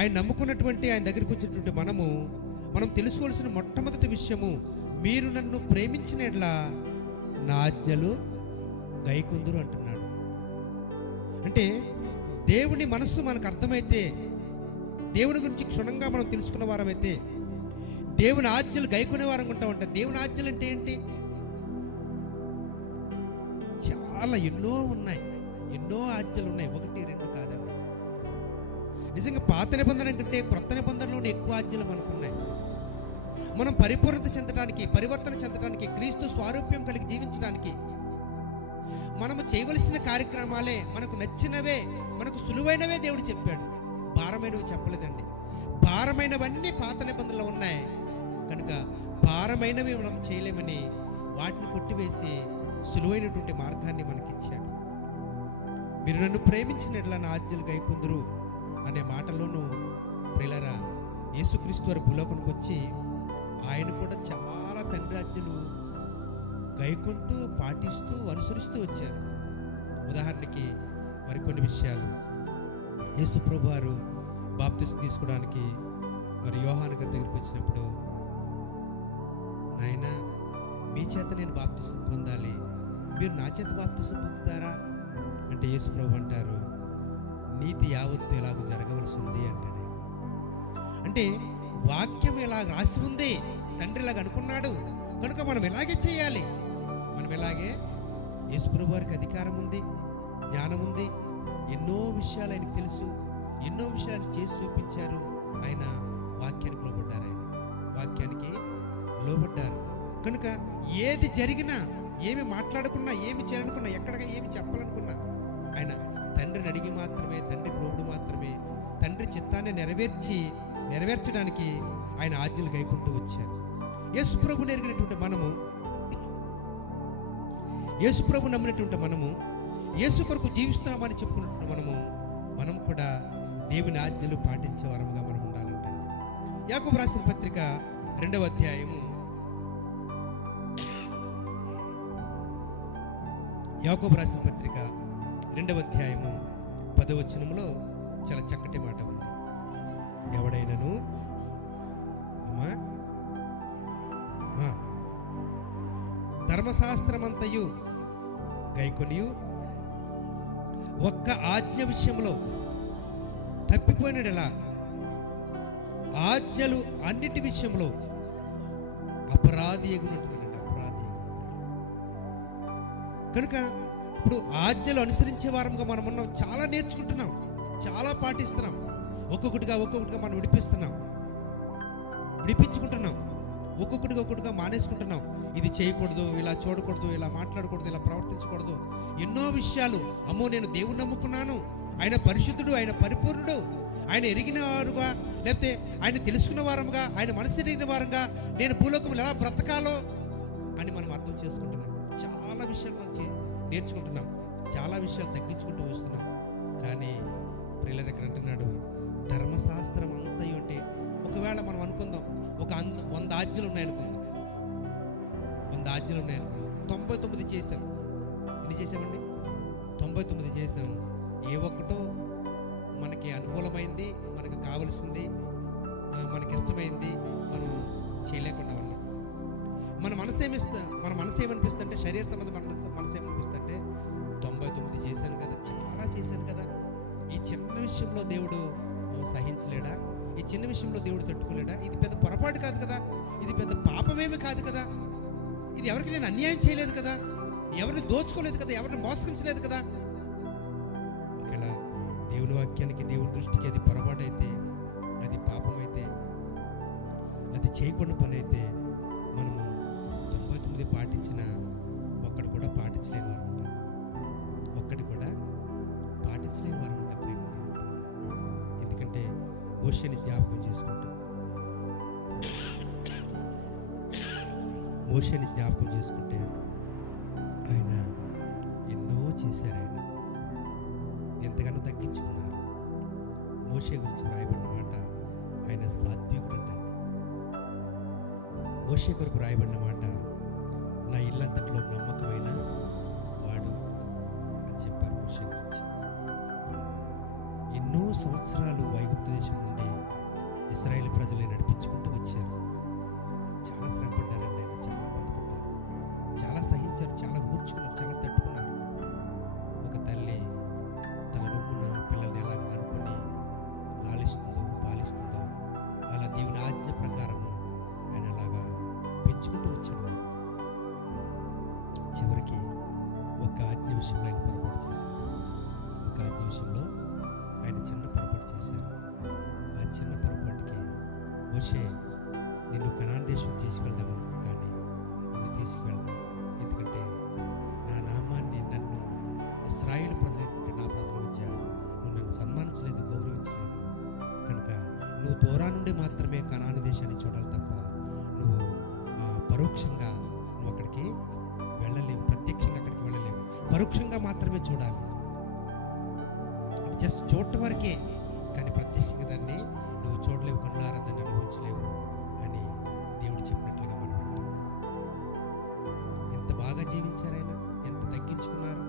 ఆయన నమ్ముకున్నటువంటి ఆయన దగ్గరికి వచ్చినటువంటి మనము మనం తెలుసుకోవాల్సిన మొట్టమొదటి విషయము మీరు నన్ను ప్రేమించిన ఎట్లా నా ఆజ్ఞలు గైకుందురు అంటున్నాడు. అంటే దేవుని మనస్సు మనకు అర్థమైతే దేవుని గురించి క్షుణ్ణంగా మనం తెలుసుకున్న వారమైతే దేవుని ఆజ్ఞలు గైకునే వారం ఉంటామంట దేవుని ఆజ్ఞలు అంటే ఏంటి? చాలా ఎన్నో ఉన్నాయి ఎన్నో ఆజ్ఞలు ఉన్నాయి. ఒకటి రెండు నిజంగా పాత నిబంధన కంటే క్రొత్త నిబంధనలోనే ఎక్కువ ఆజ్ఞలు మనకున్నాయి. మనం పరిపూర్ణత చెందడానికి పరివర్తన చెందడానికి క్రీస్తు స్వారూప్యం కలిగి జీవించడానికి మనము చేయవలసిన కార్యక్రమాలే మనకు నచ్చినవే మనకు సులువైనవే దేవుడు చెప్పాడు. భారమైనవి చెప్పలేదండి. భారమైనవన్నీ పాత నిబంధనలు ఉన్నాయి. కనుక భారమైనవి మనం చేయలేమని వాటిని కొట్టివేసి సులువైనటువంటి మార్గాన్ని మనకిచ్చాడు. మీరు నన్ను ప్రేమించినట్ల నా ఆజ్ఞలు గైకుందురు. అనే మాటలోనూ ప్రిలరా యేసుక్రీస్తు వారి భూలోకానికి వచ్చి ఆయన కూడా చాలా తండ్రాజ్ఞలు గైకుంటూ పాటిస్తూ అనుసరిస్తూ వచ్చారు. ఉదాహరణకి మరికొన్ని విషయాలు. యేసుప్రభు వారు బాప్తిస్ తీసుకోవడానికి మరి యోహాను గారి దగ్గరికి వచ్చినప్పుడు నాయన మీ చేత నేను బాప్తిసం పొందాలి. మీరు నా చేత బాప్తిసం పొందుతారా? అంటే యేసుప్రభు అంటారు నీతి యావత్తు ఎలాగో జరగవలసి ఉంది అంటాడు. అంటే వాక్యం ఇలా రాసి ఉంది? తండ్రి ఇలాగ అనుకున్నాడు? కనుక మనం ఎలాగే చేయాలి? మనం ఎలాగే? యేసుప్రభు వారికి అధికారం ఉంది జ్ఞానం ఉంది. ఎన్నో విషయాలు ఆయనకు తెలుసు. ఎన్నో విషయాలు చేసి చూపించారు. ఆయన వాక్యానికి లోబడ్డారు ఆయన. వాక్యానికి లోబడ్డారు. కనుక ఏది జరిగినా ఏమి మాట్లాడుకున్నా ఏమి చేయాలనుకున్నా ఎక్కడగా ఏమి చెప్పాలనుకున్నా ఆయన తండ్రిని అడిగి మాత్రమే తండ్రి లోబడి మాత్రమే తండ్రి చిత్తాన్ని నెరవేర్చి నెరవేర్చడానికి ఆయన ఆజ్ఞలు గైకుంటూ వచ్చారు. యేసుప్రభు నెరిగినటువంటి మనము యేసుప్రభు నమ్మినటువంటి మనము యేసు కొరకు జీవిస్తున్నామని చెప్పుకున్నటువంటి మనము మనం కూడా దేవుని ఆజ్ఞలు పాటించే వరముగా మనం ఉండాలంటే యాకబు రాసిన పత్రిక రెండవ అధ్యాయము. యాకోబు రాసిన పత్రిక రెండవ అధ్యాయము పదవచనములో చాలా చక్కటి మాట ఉంది. ఎవడైనను? అమ్మా. ధర్మశాస్త్రమంతయు గైకొనియు ఒక్క ఆజ్ఞ విషయంలో తప్పిపోయినడెలా? ఆజ్ఞలు అన్నిటి విషయంలో అపరాధి ఎగునట్టున్నాడంట అపరాధి కనుక ఇప్పుడు ఆజ్ఞలు అనుసరించే వారంగా మనం ఉన్నాం. చాలా నేర్చుకుంటున్నాం. చాలా పాటిస్తున్నాం. ఒక్కొక్కటిగా ఒక్కొక్కటిగా మనం విడిపిస్తున్నాం. విడిపించుకుంటున్నాం. ఒక్కొక్కటిగా ఒక్కొక్కటిగా మానేసుకుంటున్నాం. ఇది చేయకూడదు ఇలా చూడకూడదు ఇలా మాట్లాడకూడదు ఇలా ప్రవర్తించకూడదు. ఎన్నో విషయాలు అమ్మో నేను దేవుని నమ్ముకున్నాను. ఆయన పరిశుద్ధుడు ఆయన పరిపూర్ణుడు. ఆయన ఎరిగిన వారుగా లేకపోతే ఆయన తెలుసుకున్న వారముగా ఆయన మనసు ఎరిగిన వారంగా నేను భూలోకం ఎలా బ్రతకాలో అని మనం అర్థం చేసుకుంటున్నాం. చాలా విషయాలు మనం నేర్చుకుంటున్నాం. చాలా విషయాలు తగ్గించుకుంటూ వస్తున్నాం. కానీ ప్రిల్లర్ ఇక్కడ అంటున్నాడు ధర్మశాస్త్రం అంతా అంటే ఒకవేళ మనం అనుకుందాం ఒక అంద వంద ఆజ్ఞలు ఉన్నాయనుకుందాం వంద ఆజ్ఞలు ఉన్నాయనుకుందాం తొంభై తొమ్మిది చేశాం. ఎన్ని చేసామండి తొంభై తొమ్మిది చేసాం ఏ ఒక్కటో మనకి అనుకూలమైంది మనకు కావలసింది మనకి ఇష్టమైంది మనం చేయలేకుండా ఉన్నాం. మనసు ఏమిస్తా మన మనసు ఏమనిపిస్తుంది అంటే శరీర సంబంధం మన మనసు మనసు ఏమనిపిస్తుంది తొంభై తొమ్మిది చేశాను కదా చాలా చేశాను కదా. ఈ చిన్న విషయంలో దేవుడు సహించలేడా? ఈ చిన్న విషయంలో దేవుడు తట్టుకోలేడా? ఇది పెద్ద పొరపాటు కాదు కదా. ఇది పెద్ద పాపమేమి కాదు కదా. ఇది ఎవరికి నేను అన్యాయం చేయలేదు కదా. ఎవరిని దోచుకోలేదు కదా. ఎవరిని మోసగించలేదు కదా. ఒకవేళ దేవుని వాక్యానికి దేవుని దృష్టికి అది పొరపాటు అయితే అది పాపమైతే అది చేయకుండా పని అయితే తొమ్మిది పాటించిన ఒక్కడు కూడా పాటించలేని వారు ఉంటాడు ఒక్కటి కూడా పాటించలేని వారు ఉంటారు ప్రేమ ఎందుకంటే ఓషని జ్ఞాపకం చేసుకుంటూ మోషని జ్ఞాపకం చేసుకుంటే ఆయన ఎన్నో చేశారు ఆయన. ఎంతగానో తగ్గించుకున్నారు మోషే గురించి రాయబడిన మాట ఆయన సాత్వికుడు అంటే మోషే కొరకు రాయబడిన మాట నా ఇల్లంతట్లో నమ్మకమైన వాడు అని చెప్పారు మోషే గురించి. ఎన్నో సంవత్సరాలు వైగుప్త దేశం నుండి ఇస్రాయేల్ ప్రజలైన విషయంలో ఆయన పొరపాటు చేశారు. కార్య విషయంలో ఆయన చిన్న పొరపాటు చేశారు. ఆ చిన్న పొరపాటుకి వచ్చే నిన్ను కనాన్ దేశం తీసుకెళ్దామను కానీ నిన్ను తీసుకువెళ్దాం ఎందుకంటే నా నామాన్ని నన్ను ఇస్రాయిల్ ప్రజలైనటువంటి నా ప్రజల మధ్య నువ్వు నన్ను సన్మానించలేదు గౌరవించలేదు. కనుక నువ్వు దూరా నుండి మాత్రమే కణాన దేశాన్ని చూడాలి తప్ప నువ్వు పరోక్షంగా పరోక్షంగా మాత్రమే చూడాలి. జస్ట్ చూడటం వరకే కానీ ప్రత్యక్షంగా దాన్ని నువ్వు చూడలేవు కనులారా దాన్ని అనుభవించలేవు అని దేవుడు చెప్పినట్లుగా మనం వింటాం ఎంత బాగా జీవించారైనా ఎంత తగ్గించుకున్నారు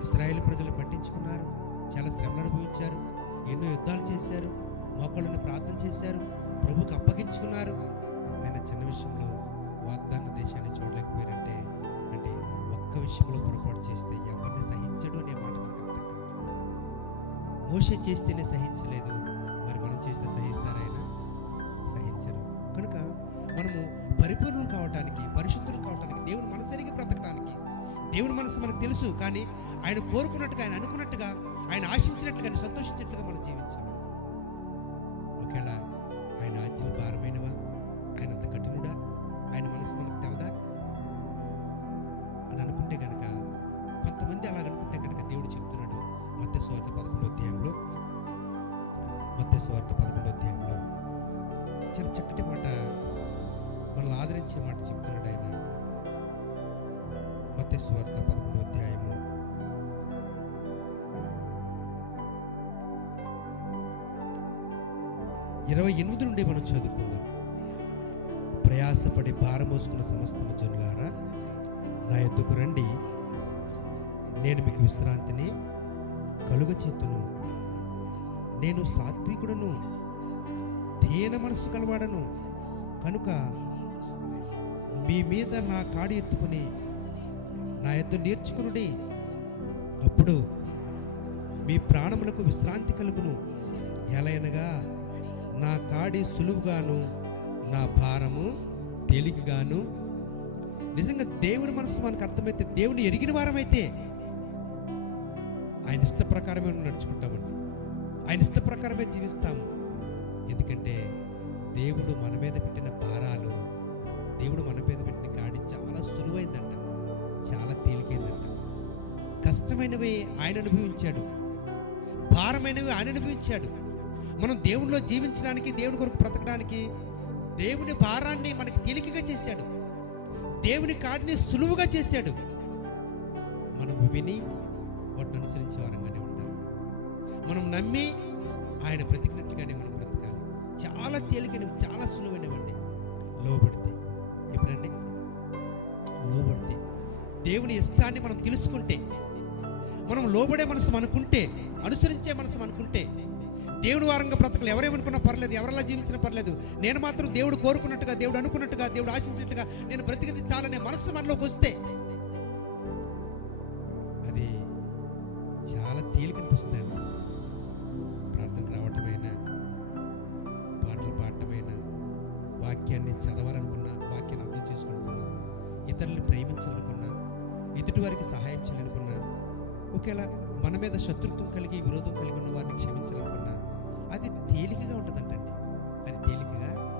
ఇస్రాయేల్ ప్రజలు పట్టించుకున్నారు చాలా శ్రమలు అనుభవించారు ఎన్నో యుద్ధాలు చేశారు మొక్కలను ప్రార్థన చేశారు ప్రభుకు అప్పగించుకున్నారు. ఆయన చిన్న విషయంలో వాగ్దాన దేశాన్ని చూడలేకపోయారంటే అంటే ఒక్క విషయంలో పొరపాటు చేస్తే ఎవరిని సహించడు అనే మాట మనకు అర్థం కావాలి. మోస చేస్తేనే సహించలేదు. మరి మనం చేస్తే సహిస్తారాయన సహించరు. కనుక మనము పరిపూర్ణం కావటానికి పరిశుద్ధులు కావటానికి దేవుని మనసరిగి బ్రతకడానికి దేవుని మనసు మనకు తెలుసు కానీ ఆయన కోరుకున్నట్టుగా ఆయన అనుకున్నట్టుగా ఆయన ఆశించినట్టుగా ఆయన మనం జీవించాలి. మనల్ని మాట చెప్తున్నాడు ఆయన మత్స్య స్వార్థ పదకొండో అధ్యాయము. ఇరవై ఎనిమిది నుండి మనం చదువుకుందాం. ప్రయాసపడి భారం మోసుకున్న సమస్తము జనులారా నా ఎద్దుకు రండి. నేను మీకు విశ్రాంతిని కలుగచేతును. నేను సాత్వికుడను. దీన మనసు కలవాడను కనుక మీ మీద నా కాడి ఎత్తుకుని నా ఎద్దు నేర్చుకునుడి. అప్పుడు మీ ప్రాణములకు విశ్రాంతి కలుగును. ఎలైనగా నా కాడి సులువుగాను నా భారము తేలికగాను. నిజంగా దేవుని మనసు మనకు అర్థమైతే దేవుని ఎరిగిన వారమైతే ఆయన ఇష్ట ప్రకారమే నడుచుకుంటామండి. ఆయన ఇష్ట ప్రకారమే జీవిస్తాము. ఎందుకంటే దేవుడు మన మీద పెట్టిన భారాలు దేవుడు మన మీద పెట్టిన కాడి చాలా సులువైందంట చాలా తేలికైందంట. కష్టమైనవి ఆయన అనుభవించాడు. భారమైనవి ఆయన అనుభవించాడు. మనం దేవునిలో జీవించడానికి దేవుని కొరకు బ్రతకడానికి దేవుని భారాన్ని మనకి తేలికగా చేశాడు. దేవుని కాడిని సులువుగా చేశాడు. మనం విని వాటిని అనుసరించే వారంగానే ఉండాలి. మనం నమ్మి ఆయన బ్రతికినట్టుగానే మనం బ్రతకాలి. చాలా తేలికైనవి చాలా సులువైనవి. దేవుని ఇష్టాన్ని మనం తెలుసుకుంటే మనం లోబడే మనసు అనుకుంటే అనుసరించే మనసు అనుకుంటే దేవుని వారంగా బ్రతకలు. ఎవరేమనుకున్నా పర్లేదు ఎవరిలా జీవించినా పర్లేదు. నేను మాత్రం దేవుడు కోరుకున్నట్టుగా దేవుడు అనుకున్నట్టుగా దేవుడు ఆశించినట్టుగా నేను బ్రతికింది చాలనే మనసు మనలోకి వస్తే అది చాలా తేలిక అనిపిస్తుంది ప్రార్థనకు రావటమైనా పాటలు పాడటమైనా వాక్యాన్ని చదవాలనుకున్నా వాక్యాన్ని అర్థం చేసుకోవాలనుకున్నా ఇతరుల్ని ప్రేమించాలనుకున్నా ఎదుటివారికి సహాయం చేయాలనుకున్నా ఒకవేళ మన మీద శత్రుత్వం కలిగి విరోధం కలిగి ఉన్న వారిని క్షమించాలనుకున్నా అది తేలికగా ఉంటుందంటండి. అది తేలికగా